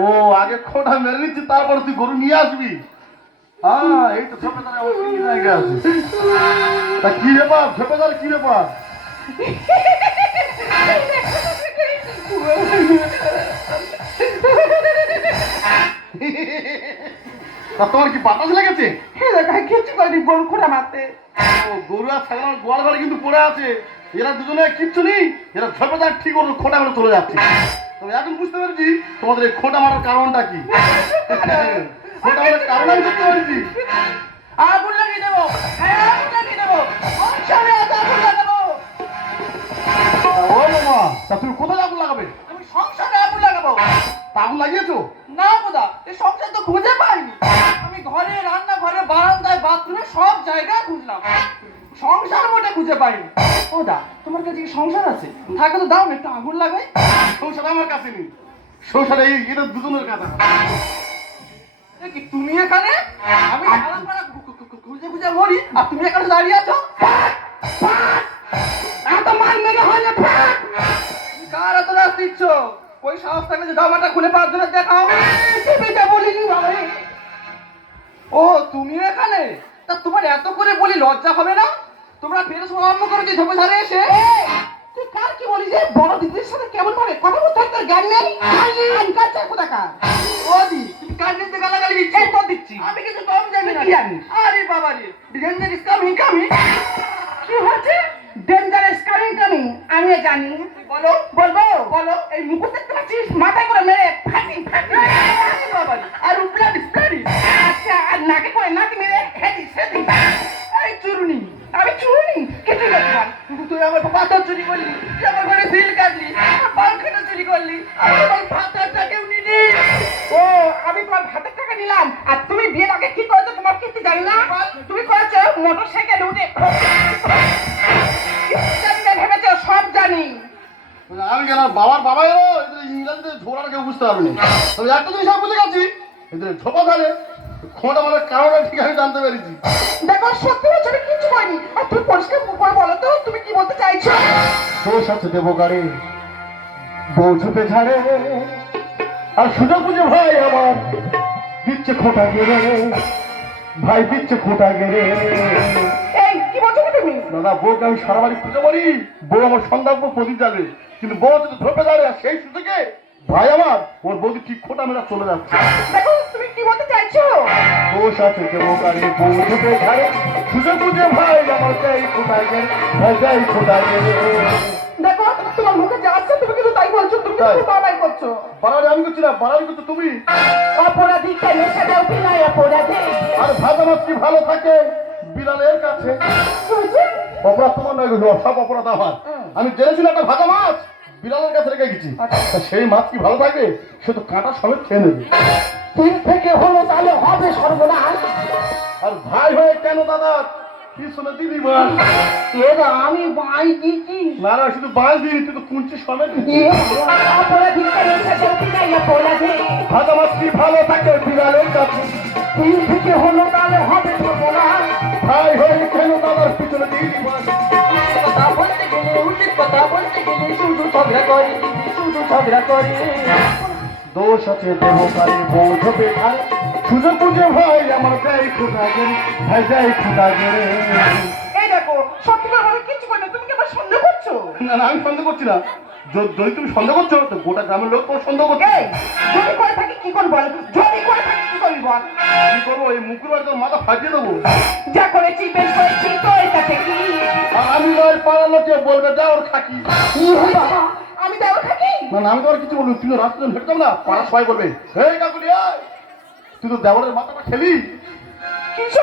ও আগে খোটা মেরে নিচ্ছি তারপর তুই গরু নিয়ে আসবি। হ্যাঁ এই তো তা কি ব্যাপার? ঝোপেদার কি ব্যাপার? তা তোমার কি বাতাস লেগেছে? করেনি গরু খোঁড়া মারতে। ও গরু আর ছাগল গোয়াল ঘরে কিন্তু পড়ে আছে। এরা দুজনে কিচ্ছু নেই। এরা ঝোপেদার ঠিক ওর খোটা মেরে চলে যাচ্ছে। তবে এখন বুঝতে পেরেছি তোমাদের এই খোটা মারার কারণটা কি? খোটা মারার কারণ আমি বুঝতে পেরেছি। আগুন লাগিয়ে দেবো। হ্যাঁ, আগুন লাগিয়ে দেবো। সংসারে এত আগুন লাগাবো তা ও মামা তা তুমি কোথায় আগুন লাগাবে? আমি সংসারে আগুন লাগাবো। তা আগুন লাগিয়েছো? না বোধা এই সংসার তো খুঁজে পাইনি। আমি ঘরে রান্না ঘরে বারান্দায় বাথরুমে সব জায়গায় খুঁজলাম। সংসার মোটে খুঁজে পাইনি। ও দা তোমার কাছে কি সংসার আছে? থাকে তো দাও না একটু আগুন লাগাই। সংসার আমার কাছে নেই। সংসার এই এটা দুজনের কাছে এ কি তুমি এখানে? আমি খুঁজে খুঁজে মরি আর তুমি এখানে দাঁড়িয়ে আছো? এত মাল মেরে হয় না! কার এত রাস দিচ্ছ? ওই সাহস থাকলে যে জামাটা খুলে পাওয়ার জন্য দেখাও টিভিতে বলিনি বাবা ও তুমি এখানে? তা তোমার এত করে বলি লজ্জা হবে না? তোমরা ফের আরম্ভ করেছি ঝোপে ধারে এসে। তুই কার কি বলিস? যে বড় দিদির সাথে কেমন ভাবে কথা বলতে তোর জ্ঞান নেই? আমি কার চাই কোথাকার? ও দি তুমি কার দিতে গালাগালি দিচ্ছ? এই তো দিচ্ছি। আমি কিছু কম জানি না। কি জানি আরে বাবা রে ডেঞ্জার ইজ কামিং কামিং কি হচ্ছে ডেঞ্জারাস কামিং কামিং আমি জানি। বলো। বলব? বলো এই মুকুট তুই আমার পাথর চুরি করলি তুই আমার ঘরে বিল কাটলি পালখানা চুরি করলি আমার ভাতের টাকাও নিলি ও আমি তোমার ভাতের টাকা নিলাম আর তুমি বিয়ের আগে কি করেছ তোমার কিছু জানি না? তুমি করেছ মোটর সাইকেল উঠে ভেবেছো সব জানি। আমি কেন বাবার বাবা এলো ইংরেজিতে ঝোড়াটা কেউ বুঝতে পারবে না। তবে একটা জিনিস আমি বুঝে গেছি এদের ঝোপা ধারে খোঁটা মারার কারণটা ঠিক আমি জানতে পেরেছি। দেখো সত্যি আমি কিছু করিনি। আর তুমি পরিষ্কার মুখ করে বলো তো তুমি কি বলতে চাইছো? দেবকারে বউ ঝাড়ে আর সুযোগ বুঝে ভাই আমার। দিচ্ছে খোটা গেড়ে ভাই দিচ্ছে খোটা গেড়ে। এই কি বলছো তুমি? দাদা বউকে আমি সারা বাড়ি খুঁজে বলি বউ আমার সন্ধ্যা পর প্রদীপ যাবে কিন্তু বউ যদি ঝোপে দাঁড়ে সেই সুযোগে ভাই আমার ওর বউকে ঠিক খোটা মেলা চলে যাচ্ছে? দেখো তুমি কি বলতে চাইছো? দোষ আছে ঝুপে ঝাড়ে সুযোগ বুঝে ভাই আমার যাই ভাই যাই দেখো তোমার মুখে যা আসছে তুমি কিন্তু তাই বলছো তুমি তাই। কিন্তু বাবাই করছ। বাড়ানি আমি করছি না বাড়ানি করছ তুমি? অপরাধী কেন সেটা অভিনয় অপরাধী? আর ভাজা মাছ কি ভালো থাকে? বিড়ালের কাছে। অপরাধ তোমার নয় গো, সব অপরাধ আমার। আমি জেনেছিলাম একটা ভাজা মাছ। বিড়ালের কাছে রেখে গেছি। তা সেই মাছ কি ভালো থাকে সে তো কাঁটা সমেত খেয়ে নেবে। তিন থেকে হলো তাহলে হবে সর্বনাশ। আর ভাই হয়ে কেন দাদা? কি শুনে দিদি মাছ এরা আমি বাই দিচ্ছি। না না শুধু বাঁশ দিই তুই তো কুঞ্চি সমেত ভাজা মাছ কি ভালো থাকে বিড়ালের কাছে? তিন থেকে হলো তাহলে হবে সর্বনাশ। ভাই হয়ে কেন দাদার পিছনে দিদি মাছ কথা বলতে গেলে শুধু ঝগড়া করি শুধু ঝগড়া করি দোষ আছে দেবকারে বউ ঝোপে সুযোগ বুঝে ভাই আমার যাই খুদা গেলে ভাই যাই খুদা গেলে এই দেখো সত্যি করে কিছু করে তুমি কি আমার সন্দেহ করছ? না না আমি সন্দেহ করছি না। যদি তুমি সন্দেহ করছ তো গোটা গ্রামের লোক তোমার সন্দেহ করছে। এই যদি করে থাকি কি করবি বল? যদি করে থাকি কি করবি বল? কি করব? এই মুকুর বাড়ি তোর মাথা ফাটিয়ে দেবো। যা করেছি বেশ করেছি তো পাড়ার লোকে বলবে যা ওর খাকি। আমি দেওয়া খাকি? না আমি তোমার কিছু বলব তুই রাস্তা হেঁটে না। পাড়া সবাই বলবে হে কাকুলি তুই তো দেওয়ালের মাথাটা খেলি?